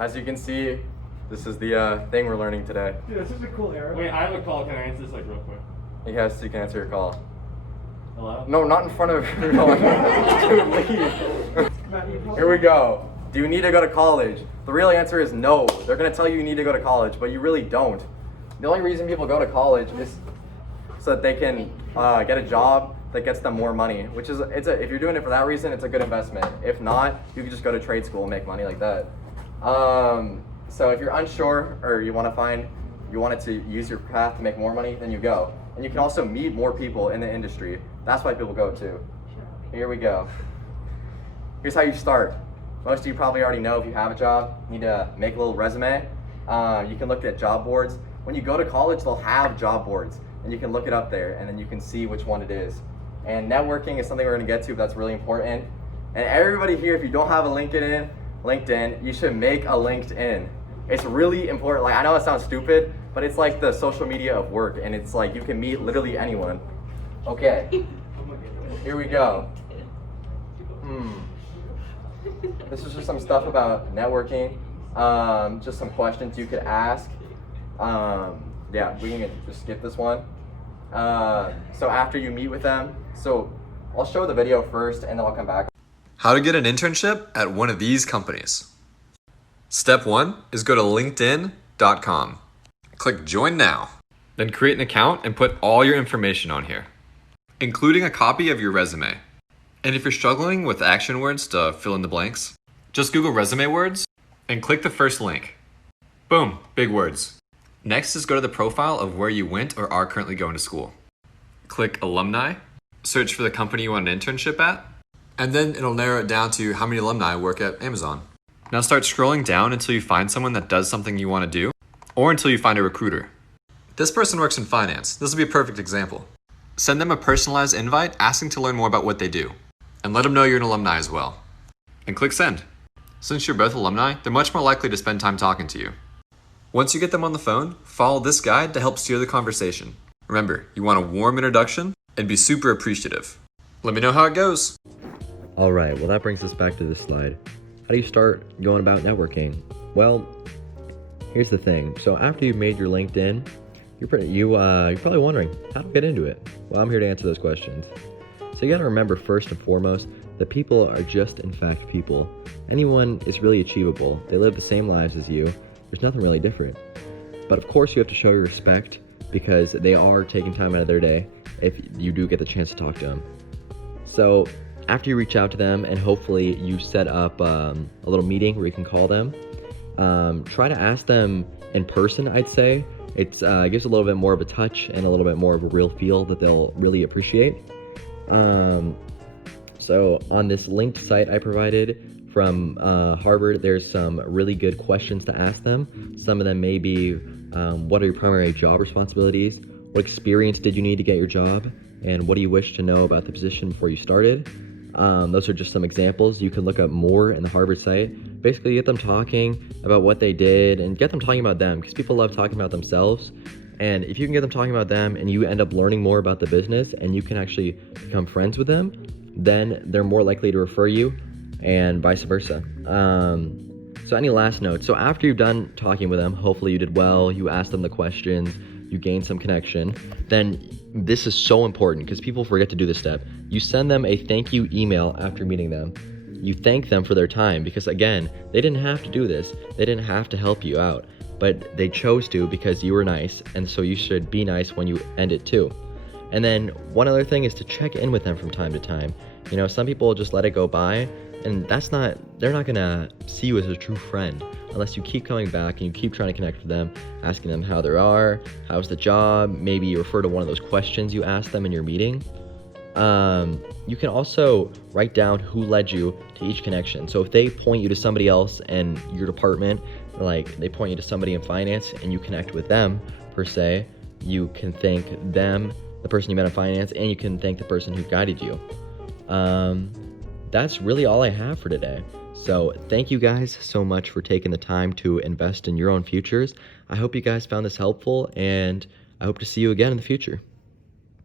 as you can see, this is the thing we're learning today. Dude, that's such a cool era. Wait, I have a call. Can I answer this like real quick? Yes, you can answer your call. Hello? No, not in front of everyone. Dude, leave. Here we go. Do you need to go to college? The real answer is no. They're gonna tell you you need to go to college, but you really don't. The only reason people go to college is so that they can get a job that gets them more money, which is, if you're doing it for that reason, it's a good investment. If not, you can just go to trade school and make money like that. So if you're unsure or you wanted to use your path to make more money, then you go. And you can also meet more people in the industry. That's why people go too. Here we go. Here's how you start. Most of you probably already know if you have a job, you need to make a little resume. You can look at job boards. When you go to college, they'll have job boards and you can look it up there and then you can see which one it is. And networking is something we're gonna get to, but that's really important. And everybody here, if you don't have a LinkedIn, you should make a LinkedIn. It's really important. Like, I know it sounds stupid, but it's like the social media of work, and it's like you can meet literally anyone. Okay, here we go. This is just some stuff about networking. Just some questions you could ask. Yeah, we can just skip this one. So after you meet with them, so I'll show the video first and then I'll come back. How to get an internship at one of these companies. Step 1 is go to linkedin.com. Click join now. Then create an account and put all your information on here, including a copy of your resume. And if you're struggling with action words to fill in the blanks, just Google resume words and click the first link. Boom, big words. Next is go to the profile of where you went or are currently going to school. Click alumni, search for the company you want an internship at, and then it'll narrow it down to how many alumni work at Amazon. Now start scrolling down until you find someone that does something you want to do, or until you find a recruiter. This person works in finance. This will be a perfect example. Send them a personalized invite asking to learn more about what they do, and let them know you're an alumni as well. And click send. Since you're both alumni, they're much more likely to spend time talking to you. Once you get them on the phone, follow this guide to help steer the conversation. Remember, you want a warm introduction and be super appreciative. Let me know how it goes. All right, well that brings us back to this slide. How do you start going about networking? Well, here's the thing. So after you've made your LinkedIn, you're probably wondering, how to get into it? Well, I'm here to answer those questions. So you gotta remember first and foremost that people are just in fact people. Anyone is really achievable. They live the same lives as you. There's nothing really different. But of course you have to show your respect because they are taking time out of their day if you do get the chance to talk to them. So after you reach out to them and hopefully you set up a little meeting where you can call them, try to ask them in person, I'd say. It gives a little bit more of a touch and a little bit more of a real feel that they'll really appreciate. So on this linked site I provided from Harvard, there's some really good questions to ask them. Some of them may be, what are your primary job responsibilities? What experience did you need to get your job? And what do you wish to know about the position before you started? Those are just some examples. You can look up more in the Harvard site. Basically get them talking about what they did and get them talking about them, because people love talking about themselves. And if you can get them talking about them and you end up learning more about the business and you can actually become friends with them, then they're more likely to refer you, and vice versa. So any last notes? So after you've done talking with them, hopefully you did well, you asked them the questions, you gained some connection, then this is so important because people forget to do this step. You send them a thank you email after meeting them. You thank them for their time because again, they didn't have to do this. They didn't have to help you out, but they chose to because you were nice, and so you should be nice when you end it too. And then one other thing is to check in with them from time to time. You know, some people just let it go by, and they're not gonna see you as a true friend unless you keep coming back and you keep trying to connect with them, asking them how they are, how's the job, maybe you refer to one of those questions you asked them in your meeting. You can also write down who led you to each connection. So if they point you to somebody else in your department, like they point you to somebody in finance and you connect with them per se, you can thank them, the person you met in finance, and you can thank the person who guided you. That's really all I have for today. So thank you guys so much for taking the time to invest in your own futures. I hope you guys found this helpful, and I hope to see you again in the future.